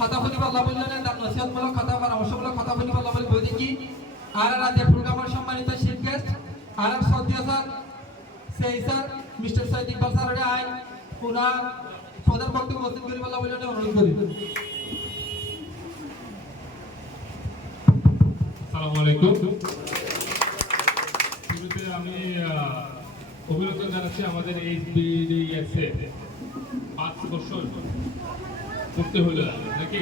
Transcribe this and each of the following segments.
কথা শুনিব আল্লাহ বললেন তার নসিহতমূলক কথা পরামর্শমূলক কথা শুনিব আল্লাহ বলে বই কি আর রাজ্যের প্রোগ্রামের সম্মানিত চিফ গেস্ট আর সৌদিয়া স্যার সেই স্যার মিস্টার সৈয়দ ইকবাল স্যারের আইন পুনঃ প্রধান বক্তব্য উপস্থিত করিব আল্লাহ বলে অনুরোধ করি। আসসালামু আলাইকুম। শুরুতে আমি অভিনন্দন জানাচ্ছি আমাদের HBDS 5 বছর করতে হলো নাকি,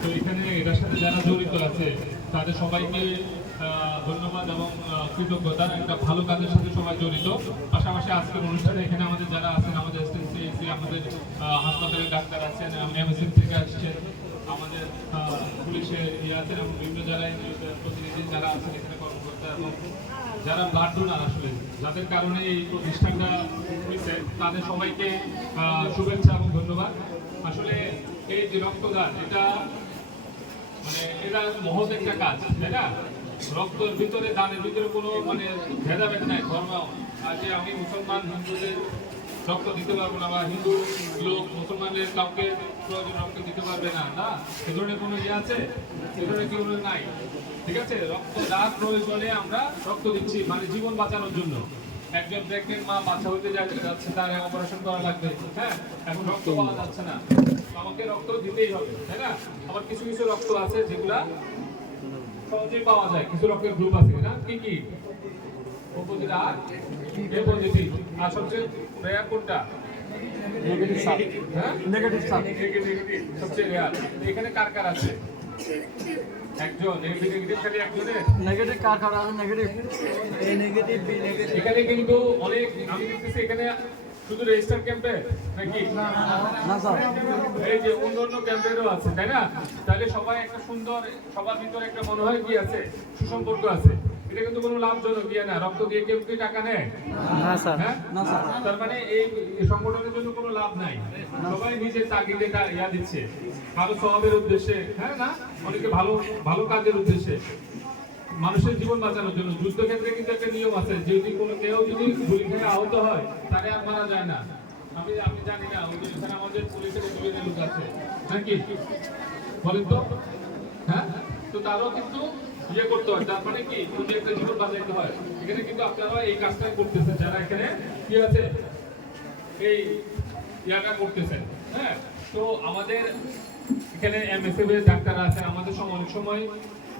তো এখানে এটার সাথে যারা জড়িত আছে তাদের সবাইকে ধন্যবাদ এবং কৃতজ্ঞতা। একটা ভালো কাজের সাথে সবাই জড়িত। পাশাপাশি আজকের অনুষ্ঠানে এখানে আমাদের যারা আছেন, আমাদের এসএসসি, আমাদের হাসপাতালের ডাক্তার আছেন, MSF থেকে আসছেন, আমাদের পুলিশের আছেন এবং বিভিন্ন জায়গায় প্রতিনিধি যারা আছেন এখানে কর্মকর্তা এবং যারা ব্লাড ডোনার আসলে যাদের কারণে এই প্রতিষ্ঠানটা হয়েছে তাদের সবাইকে শুভেচ্ছা এবং ধন্যবাদ। আসলে এই যে রক্তদান এটা মানে এটা মহৎ একটা কাজ, তাই না? রক্তের ভিতরে দানের ভিতরে কোনো মানে ভেদাভেদ নাই ধর্ম। আর যে আমি মুসলমান হিন্দুদের রক্ত দিতে পারবো না বা হিন্দু লোক মুসলমানের কাউকে প্রয়োজন রক্ত দিতে পারবে না, না এ ধরনের কোনো ইয়ে আছে? এ ধরনের কেউ নাই, ঠিক আছে? রক্ত দান প্রয়োজনে আমরা রক্ত দিচ্ছি মানে জীবন বাঁচানোর জন্য। একজন প্রেগনেন্ট মা বাচ্চা হইতে যাচ্ছে, তার অপারেশন করা লাগবে, হ্যাঁ, এখন রক্ত পাওয়া যাচ্ছে না, আমাকে রক্ত দিতেই হবে, তাই না? আবার কিছু কিছু রক্ত আছে যেগুলা সহজেই পাওয়া যায়, কিছু রক্তের গ্রুপ আছে না, কি কি? ও পজিটিভ আর এ পজিটিভ। আর সবচেয়ে রেয়ার কোনটা? Negative sub. হ্যাঁ, নেগেটিভ সাব, নেগেটিভ সবচেয়ে রেয়ার। এখানে কার কার আছে? একজন নেগেটিভ, খালি একজনের নেগেটিভ কার কার আছে? Negative A negative B negative. এখানে কিন্তু অনেক আমি দেখতেছি এখানে শুধু রেজিস্টার ক্যাম্পে নাকি না স্যার, এই যে অন্যান্য ক্যাম্পেরও আছে, তাই না? তাহলে সবাই একটা সুন্দর, সবার ভিতরে একটা মনে হয় কি আছে, সুসম্পর্ক আছে। এটা কিন্তু কোনো লাভজনক ইয়ে না। রক্ত দিয়ে কেউ কি টাকা নেয়? না স্যার, হ্যাঁ, না স্যার। তার মানে এই সংগঠনের জন্য কোনো লাভ নাই। সবাই নিজের তাগিদে ইয়া দিচ্ছে, কারো স্বভাবের উদ্দেশ্যে, হ্যাঁ না, অনেকে ভালো ভালো কাজের উদ্দেশ্যে, মানুষের জীবন বাঁচানোর জন্য। যুদ্ধক্ষেত্রে কিন্তু একটা নিয়ম আছে, যদি কোনো কেউ যদি গুলি খেয়ে আহত হয় তাহলে আর মারা যায় না। আমি জানি না, ওই যে এখানে আমাদের পুলিশের ডিভিশনের লোক আছে নাকি, বলেন তো? হ্যাঁ, তো তারও কিন্তু ইয়ে করতে হয়, তার মানে কি যদি একটা জীবন বাঁচাইতে হয়। এখানে কিন্তু আপনারা এই কাজটা করতেছেন, যারা এখানে কি আছে এই ইয়াটা করতেছেন। হ্যাঁ, তো আমাদের এখানে MSF এর ডাক্তার আছেন, আমাদের অনেক সময়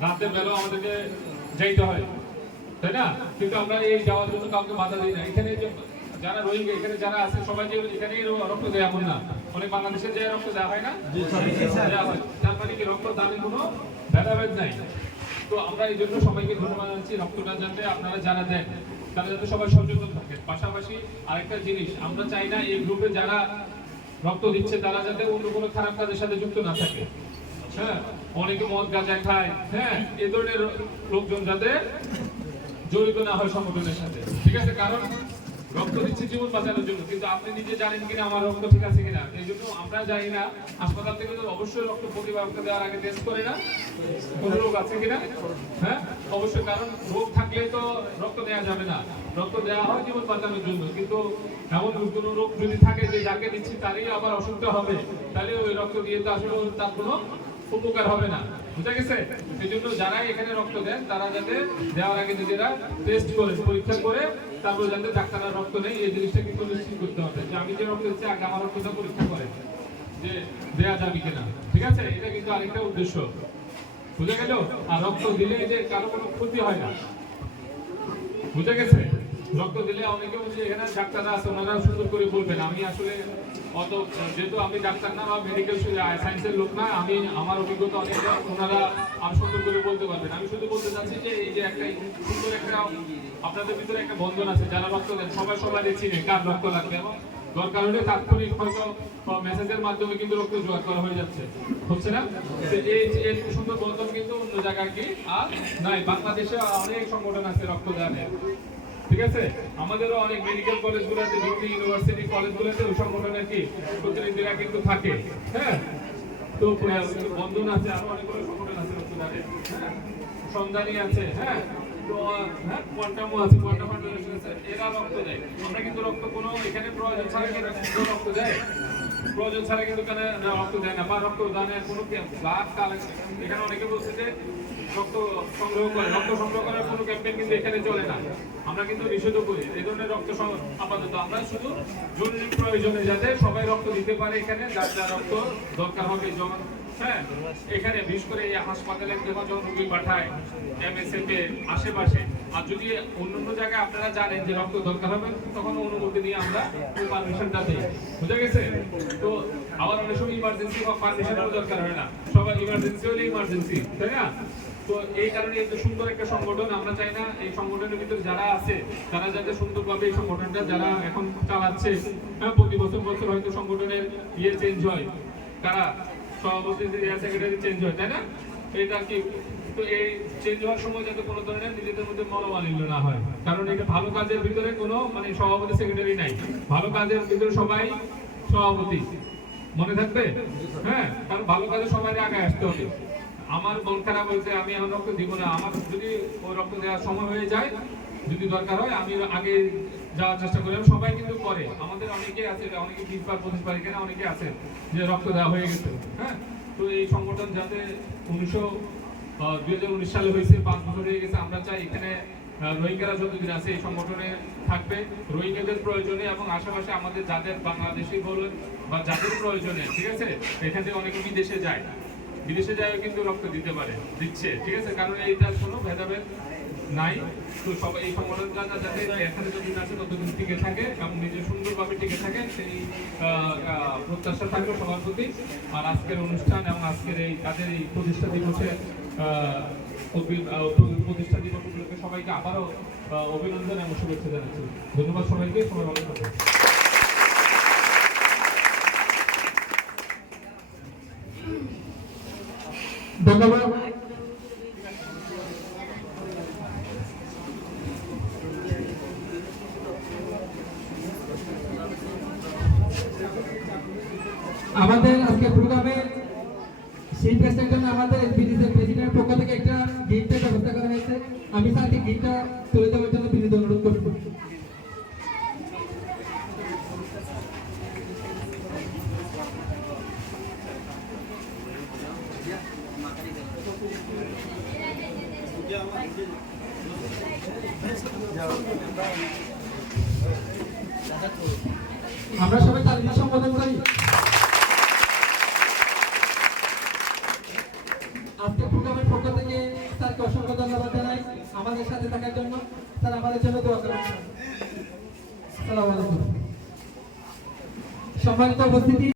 রাতের বেলা আমাদেরকে যাইতে হয়, তাই না? কিন্তু আমরা এই যাওয়ার জন্য কাউকে বাধা দিই না। এখানে যে যারা রোহিঙ্গা এখানে যারা আছে সবাই যে এখানেই রক্ত দেয় এমন না, অনেক বাংলাদেশে যে রক্ত দেওয়া হয় না, দেওয়া হয়। তার মানে কি রক্ত দানের কোনো ভেদাভেদ নাই। তো আমরা এই জন্য সবাইকে ধন্যবাদ জানাচ্ছি। রক্তটা যাতে আপনারা যারা দেন তারা যাতে সবাই সচেতন থাকে। পাশাপাশি আরেকটা জিনিস, আমরা চাই না এই গ্রুপে যারা রক্ত দিচ্ছে তারা যাতে অন্য কোনো খারাপ কাজের সাথে যুক্ত না থাকে। হ্যাঁ, অনেকে মদ গাঁজা খায়, হ্যাঁ, এই ধরনের লোকজন যাতে জড়িত না হয় সংগঠনের সাথে, ঠিক আছে? কারণ রক্ত দিচ্ছে জীবন বাঁচানোর জন্য, কিন্তু আপনি নিজে জানেন কিনা আমার রক্ত ঠিক আছে কিনা। এই জন্য আমরা জানি না, হাসপাতাল থেকে তো অবশ্যই রক্ত প্রতিবারকে দেওয়ার আগে টেস্ট করে না কোনো রোগ আছে কিনা। হ্যাঁ, অবশ্যই, কারণ রোগ থাকলে তো রক্ত দেওয়া যাবে না। রক্ত দেওয়া হয় জীবন বাঁচানোর জন্য, কিন্তু এমন কোনো রোগ যদি থাকে যে যাকে দিচ্ছি তারই আবার অসুখটা হবে, তাহলে ওই রক্ত দিয়ে তো আসলে তার কোনো উপকার হবে না, বুঝা গেছে? এই জন্য যারা এখানে রক্ত দেন তারা যাতে দেওয়ার আগে নিজেরা টেস্ট করে পরীক্ষা করে তারপর যাতে ডাক্তাররা রক্ত নেই, এই জিনিসটা কিন্তু নিশ্চিত করতে হবে যে আমি যে রক্ত দিচ্ছি আগে আমার রক্তটা পরীক্ষা করে যে দেওয়া যাবে কিনা, ঠিক আছে? এটা কিন্তু আরেকটা উদ্দেশ্য, বুঝা গেল? আর রক্ত দিলে যে কারো কোনো ক্ষতি হয় না, বুঝা গেছে? রক্ত দিলে অনেকে বলছে এখানে ডাক্তাররা আছে, ওনারা সুন্দর করে বলবেন। আমি আসলে অত, যেহেতু আমি ডাক্তার না বা মেডিকেল সায়েন্সের লোক না, আমি আমার অভিজ্ঞতা অনেক, ওনারা আর সুন্দর করে বলতে পারবেন। আমি শুধু বলতে চাচ্ছি যে এই যে একটা সুন্দর একটা আপনাদের ভিতরে একটা বন্ধন আছে, যারা রক্ত দেন সবাই সবাই চিনে কার রক্ত লাগবে, এবং দরকার হলে তাৎক্ষণিক হয়তো মেসেজের মাধ্যমে কিন্তু রক্ত জোগাড় করা হয়ে যাচ্ছে, হচ্ছে না? এই সুন্দর বন্ধন কিন্তু অন্য জায়গায় কি আর নাই। বাংলাদেশে অনেক সংগঠন আছে রক্তদানের, ঠিক আছে? আমাদেরও অনেক মেডিকেল কলেজগুলোতে, ডিগ্রি ইউনিভার্সিটি কলেজগুলোতে ওই সংগঠনের কি প্রতিনিধিরা কিন্তু থাকে। হ্যাঁ, তো বন্ধন আছে, আরো অনেকগুলো সংগঠন আছে রক্তদানের, হ্যাঁ, সন্ধানী আছে, হ্যাঁ, তো হ্যাঁ, কোয়ান্টামও আছে, কোয়ান্টাম ফাউন্ডেশন আছে, এরা রক্ত দেয়। আমরা কিন্তু রক্ত কোনো এখানে প্রয়োজন ছাড়া কি রক্ত দেয়? প্রয়োজন ছাড়া কিন্তু এখানে রক্ত দেয় না বা রক্তদানের কোনো ব্লাড কালেকশন, এখানে অনেকে বলছে যে রক্ত সংগ্রহ করার কোনো ক্যাম্পেইন কিন্তু এখানে চলে না। আমরা কিন্তু নিষেধ করি এই ধরনের রক্ত আপাতত। আমরা শুধু জরুরি প্রয়োজনে যাতে সবাই রক্ত দিতে পারে, এখানে যার যা রক্ত দরকার হবে যখন, হ্যাঁ, এখানে বিশেষ করে এই হাসপাতালে যখন রোগী পাঠায় এমএসএফ এর আশেপাশে, আর যদি অন্য জায়গায় আপনারা জানেন যে রক্ত দরকার হবে তখন অনুমতি নিয়ে আমরা ওই পারমিশনটা দিই, বুঝা গেছে? তো আবার অনেক সময় ইমার্জেন্সি বা পারমিশনেরও দরকার হয় না, সবাই ইমার্জেন্সি হলে ইমার্জেন্সি, তাই না? তো এই কারণে এত সুন্দর একটা সংগঠন, আমরা চাই না এই সংগঠনের ভিতরে যারা আছে তারা যাতে সুন্দরভাবে এই সংগঠনটা যারা এখন চালাচ্ছে, হ্যাঁ, প্রতি বছর হয়তো সংগঠনের চেঞ্জ হয়, কারা সভাপতি সেক্রেটারি চেঞ্জ হয়, তাই না? এটা কি, তো এই চেঞ্জ হওয়ার সময় যাতে কোনো ধরনের নিজেদের মধ্যে মনোমালিন্য না হয়, কারণ এটা ভালো কাজের ভিতরে কোনো মানে সভাপতি সেক্রেটারি নাই, ভালো কাজের ভিতরে সবাই সভাপতি, মনে থাকবে? হ্যাঁ, কারণ ভালো কাজে সবাই আগে আসতে হবে। আমার মন খারাপ হয়েছে, আমি এখন রক্ত দিব না, আমার যদি ওই রক্ত দেওয়ার সময় হয়ে যায়, যদি দরকার হয় আমি আগে যাওয়ার চেষ্টা করি। সবাই কিন্তু করে, আমাদের অনেকে আছে, অনেকে 20 বার 25 বার এখানে অনেকে আছে যে রক্ত দেওয়া হয়ে গেছে, হ্যাঁ। তো এই সংগঠন যাতে 2019 সালে হয়েছে, 5 বছর হয়ে গেছে, আমরা চাই এখানে রোহিঙ্গারা যতদিন আছে এই সংগঠনে থাকবে, রোহিঙ্গাদের প্রয়োজনে এবং আশেপাশে আমাদের যাদের বাংলাদেশি বলুন বা যাদের প্রয়োজনে, ঠিক আছে, এখান থেকে অনেকে বিদেশে যায় কিন্তু রক্ত দিতে পারে, দিচ্ছে, ঠিক আছে, কারণ এইটার কোনো ভেদাভেদ নাই। তো সবাই এই সংগঠনটা যাতে এখানে যতদিন আছে ততদিন টিকে থাকে এবং নিজে সুন্দরভাবে টিকে থাকে, সেই প্রত্যাশা থাকবে সবার প্রতি। আর আজকের অনুষ্ঠান এবং আজকের এই তাদের এই প্রতিষ্ঠা দিবসে প্রতিষ্ঠা দিবস উপলক্ষে সবাইকে আবারও অভিনন্দন এবং শুভেচ্ছা জানাচ্ছি। ধন্যবাদ সবাইকে, সবাই ভালো থাকবেন। ধন্যবাদ। আমাদের আজকে প্রোগ্রামে সেই পেশেন্টের জন্য আমাদের বিডিসির প্রেসিডেন্টের পক্ষ থেকে একটা গিফটের ব্যবস্থা করা হয়েছে। আমি স্যারকে গিফটটা তুলে দেওয়ার জন্য বিনীত অনুরোধ করব। আমরা সবাই তালি দিয়ে সম্বোধন করি। আজকে প্রোগ্রামের পক্ষ থেকে স্যারকে অসংখ্য ধন্যবাদ জানাই আমাদের সাথে থাকার জন্য। স্যার আমাদের জন্য দোয়া করুন। আসসালামু আলাইকুম। সম্মানিত উপস্থিতি।